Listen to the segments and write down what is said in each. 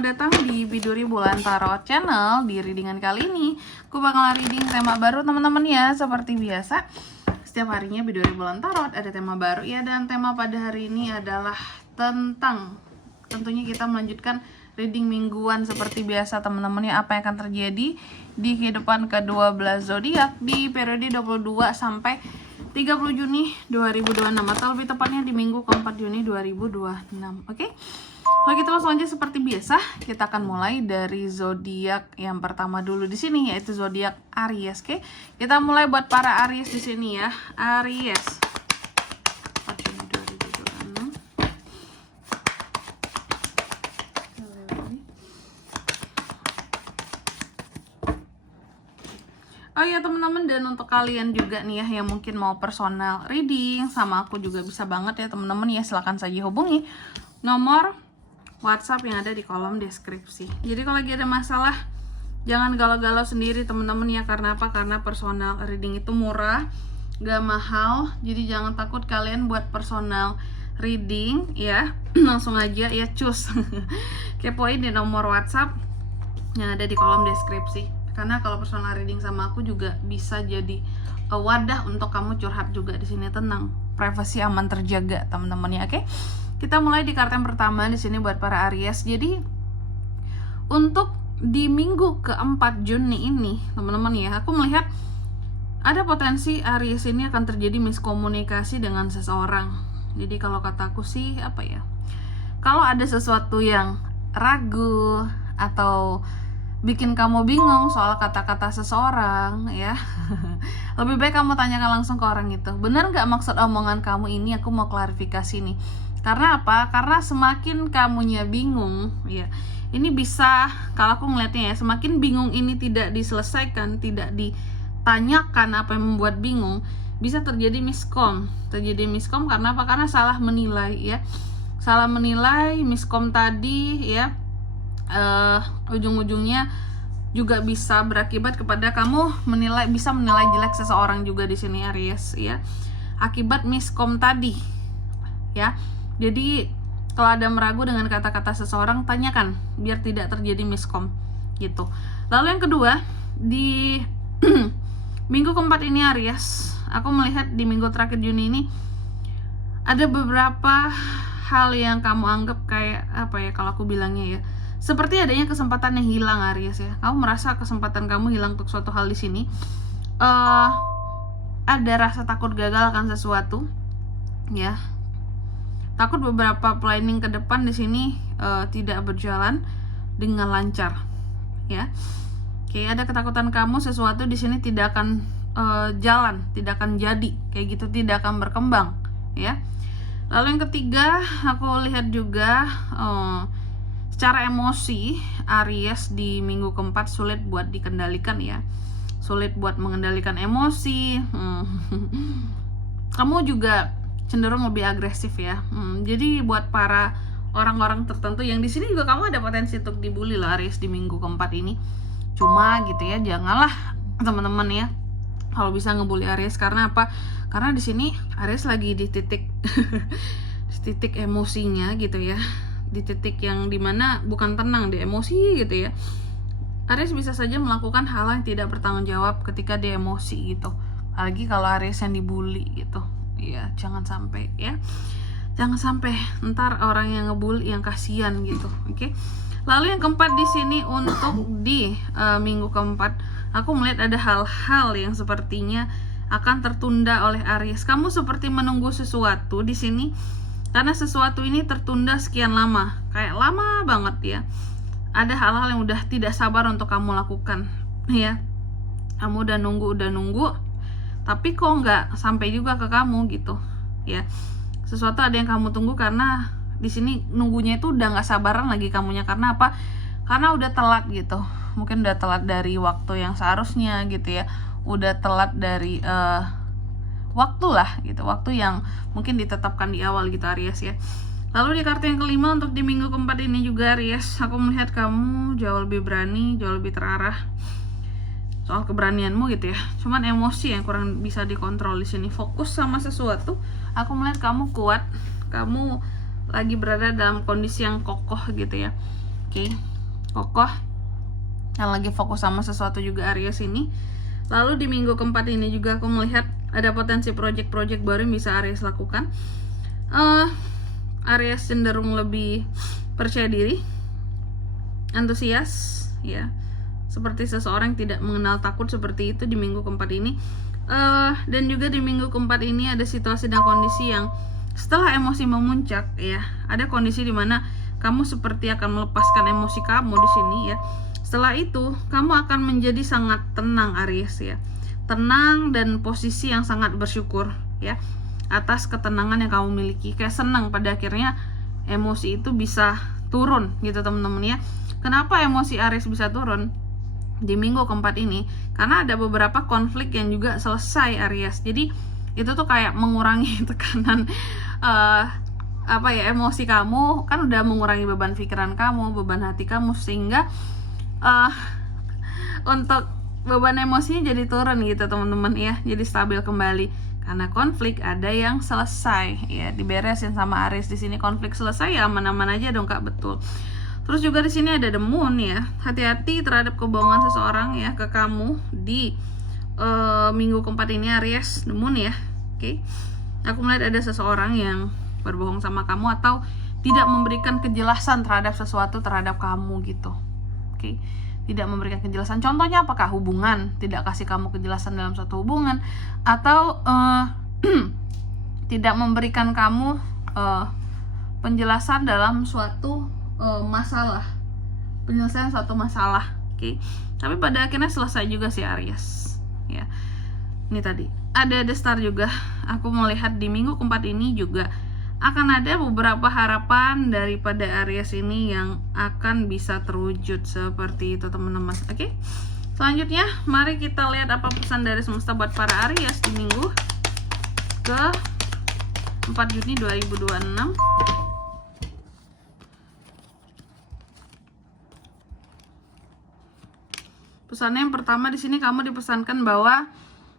selamat datang di Biduri Bulan Tarot Channel. Di readingan kali ini, aku bakal reading tema baru teman-teman ya. Seperti biasa, setiap harinya Biduri Bulan Tarot ada tema baru ya. Dan tema pada hari ini adalah tentang, tentunya kita melanjutkan reading mingguan seperti biasa teman-teman ya. Apa yang akan terjadi di kehidupan ke-12 zodiak di periode 22 sampai 30 Juni 2026 atau lebih tepatnya di minggu ke-4 Juni 2026. Oke. Kalau kita langsung aja seperti biasa, kita akan mulai dari zodiak yang pertama dulu di sini, yaitu zodiak Aries. Oke, kita mulai buat para Aries di sini ya. Aries. Oh ya teman-teman, dan untuk kalian juga nih ya yang mungkin mau personal reading sama aku juga bisa banget ya teman-teman ya, silahkan saja hubungi nomor WhatsApp yang ada di kolom deskripsi. Jadi kalau lagi ada masalah, jangan galau-galau sendiri teman-teman ya. Karena apa? Karena personal reading itu murah, gak mahal. Jadi jangan takut kalian buat personal reading ya. Langsung aja ya cus kepoin di nomor WhatsApp yang ada di kolom deskripsi. Karena kalau personal reading sama aku juga bisa jadi wadah untuk kamu curhat juga di sini. Tenang, privasi aman terjaga teman-teman ya. Oke. Kita mulai di kartu yang pertama di sini buat para Aries. Jadi untuk di minggu ke-4 Juni ini, teman-teman ya, aku melihat ada potensi Aries ini akan terjadi miskomunikasi dengan seseorang. Jadi kalau kataku sih apa ya? Kalau ada sesuatu yang ragu atau bikin kamu bingung soal kata-kata seseorang ya, lebih baik kamu tanyakan langsung ke orang itu. Benar nggak maksud omongan kamu ini? Aku mau klarifikasi nih. Karena apa? Karena semakin kamunya bingung ya, ini bisa, kalau aku ngeliatnya ya, semakin bingung ini tidak diselesaikan, tidak ditanyakan apa yang membuat bingung, bisa terjadi miskom. Terjadi miskom karena apa? Karena salah menilai ya. Salah menilai, miskom tadi ya, ujung-ujungnya juga bisa berakibat kepada kamu bisa menilai jelek seseorang juga di sini Aries ya, akibat miskom tadi ya. Jadi kalau ada meragu dengan kata-kata seseorang, tanyakan biar tidak terjadi miskom gitu. Lalu yang kedua, di minggu keempat ini Aries, aku melihat di minggu terakhir Juni ini ada beberapa hal yang kamu anggap kayak apa ya, kalau aku bilangnya ya, seperti adanya kesempatan yang hilang Aries ya. Kamu merasa kesempatan kamu hilang untuk suatu hal di sini. Ada rasa takut gagal akan sesuatu ya. Takut beberapa planning ke depan di sini tidak berjalan dengan lancar ya. Oke, ada ketakutan kamu sesuatu di sini tidak akan jalan, tidak akan jadi kayak gitu, tidak akan berkembang ya. Lalu yang ketiga, aku lihat juga secara emosi Aries di minggu keempat sulit buat dikendalikan ya, sulit buat mengendalikan emosi. Kamu juga cenderung lebih agresif ya. Jadi buat para orang-orang tertentu yang di sini juga kamu ada potensi untuk dibully lah Aries di minggu keempat ini. Cuma gitu ya, janganlah teman-teman ya kalau bisa ngebully Aries. Karena apa? Karena di sini Aries lagi di titik di titik emosinya gitu ya, di titik yang dimana bukan tenang, di emosi gitu ya. Aries bisa saja melakukan hal yang tidak bertanggung jawab ketika dia emosi gitu. Apalagi kalau Aries yang dibully gitu. Ya, jangan sampai ya. Jangan sampai ntar orang yang ngebully yang kasihan gitu. Oke. Lalu yang keempat di sini untuk di minggu keempat, aku melihat ada hal-hal yang sepertinya akan tertunda oleh Aries. Kamu seperti menunggu sesuatu di sini karena sesuatu ini tertunda sekian lama. Kayak lama banget ya. Ada hal-hal yang udah tidak sabar untuk kamu lakukan ya. Kamu udah nunggu, tapi kok nggak sampai juga ke kamu gitu ya. Sesuatu ada yang kamu tunggu karena di sini nunggunya itu udah nggak sabaran lagi kamunya. Karena apa? Karena udah telat gitu. Mungkin udah telat dari waktu yang seharusnya gitu ya. Udah telat dari waktu lah gitu, waktu yang mungkin ditetapkan di awal gitu Aries ya. Lalu di kartu yang kelima untuk di minggu keempat ini juga Aries, aku melihat kamu jauh lebih berani, jauh lebih terarah soal keberanianmu gitu ya. Cuman emosi yang kurang bisa dikontrol di sini. Fokus sama sesuatu. Aku melihat kamu kuat, kamu lagi berada dalam kondisi yang kokoh gitu ya. Oke. kokoh, yang lagi fokus sama sesuatu juga Aries ini. Lalu di minggu keempat ini juga aku melihat ada potensi project-project baru yang bisa Aries lakukan. Aries cenderung lebih percaya diri, antusias, ya, seperti seseorang yang tidak mengenal takut seperti itu di minggu keempat ini. Dan juga di minggu keempat ini ada situasi dan kondisi yang setelah emosi memuncak, ya, ada kondisi di mana kamu seperti akan melepaskan emosi kamu di sini, ya. Setelah itu kamu akan menjadi sangat tenang Aries, ya, tenang dan posisi yang sangat bersyukur, ya, atas ketenangan yang kamu miliki. Kayak senang pada akhirnya emosi itu bisa turun gitu teman-teman, ya. Kenapa emosi Aries bisa turun di minggu keempat ini? Karena ada beberapa konflik yang juga selesai Aries. Jadi itu tuh kayak mengurangi tekanan emosi kamu, kan udah mengurangi beban pikiran kamu, beban hati kamu, sehingga untuk beban emosinya jadi turun gitu teman-teman, ya. Jadi stabil kembali karena konflik ada yang selesai, ya, diberesin sama Aries. Di sini konflik selesai, ya, aman-aman aja dong Kak, betul. Terus juga di sini ada the moon, ya. Hati-hati terhadap kebohongan seseorang, ya, ke kamu di minggu keempat ini Aries, the moon, ya. Oke. Aku melihat ada seseorang yang berbohong sama kamu atau tidak memberikan kejelasan terhadap sesuatu terhadap kamu gitu. Oke. Tidak memberikan kejelasan. Contohnya apakah hubungan, tidak kasih kamu kejelasan dalam suatu hubungan, atau tidak memberikan kamu penjelasan dalam suatu masalah, penyelesaian suatu masalah. Oke. Tapi pada akhirnya selesai juga sih Aries, ya. Ini tadi ada The Star juga. Aku melihat di minggu keempat ini juga akan ada beberapa harapan daripada Aries ini yang akan bisa terwujud seperti itu teman-teman. Oke. Selanjutnya mari kita lihat apa pesan dari semesta buat para Aries di minggu ke 4 Juni 2026. Pesannya yang pertama di sini kamu dipesankan bahwa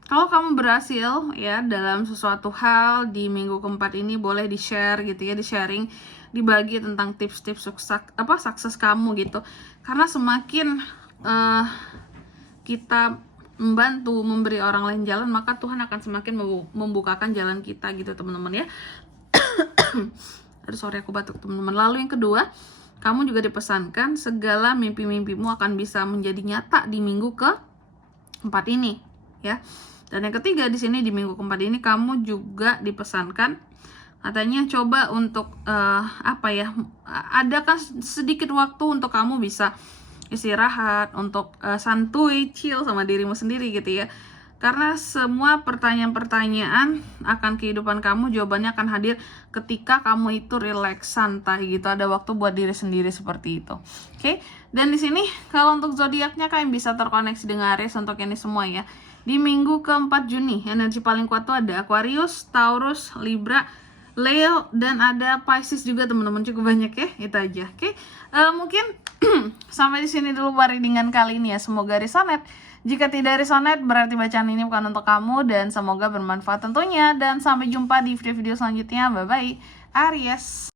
kalau kamu berhasil, ya, dalam sesuatu hal di minggu keempat ini, boleh di-share gitu, ya, di-sharing, dibagi tentang tips-tips sukses kamu gitu. Karena semakin kita membantu, memberi orang lain jalan, maka Tuhan akan semakin membukakan jalan kita gitu teman-teman, ya. Aduh, sorry aku batuk teman-teman. Lalu yang kedua, kamu juga dipesankan segala mimpi-mimpimu akan bisa menjadi nyata di minggu keempat ini, ya. Dan yang ketiga di sini di minggu keempat ini kamu juga dipesankan katanya coba untuk adakan sedikit waktu untuk kamu bisa istirahat, untuk santuy, chill sama dirimu sendiri gitu, ya. Karena semua pertanyaan-pertanyaan akan kehidupan kamu jawabannya akan hadir ketika kamu itu relax, santai gitu, ada waktu buat diri sendiri seperti itu. Oke. Dan di sini kalau untuk zodiaknya kalian bisa terkoneksi dengan Aries untuk ini semua, ya. Di minggu ke-4 Juni, energi paling kuat tuh ada Aquarius, Taurus, Libra, Leo, dan ada Pisces juga teman-teman. Cukup banyak, ya. Itu aja. Oke. Mungkin sampai di sini dulu readingan kali ini, ya. Semoga resonate. Jika tidak resonate berarti bacaan ini bukan untuk kamu, dan semoga bermanfaat tentunya. Dan sampai jumpa di video-video selanjutnya. Bye bye Aries.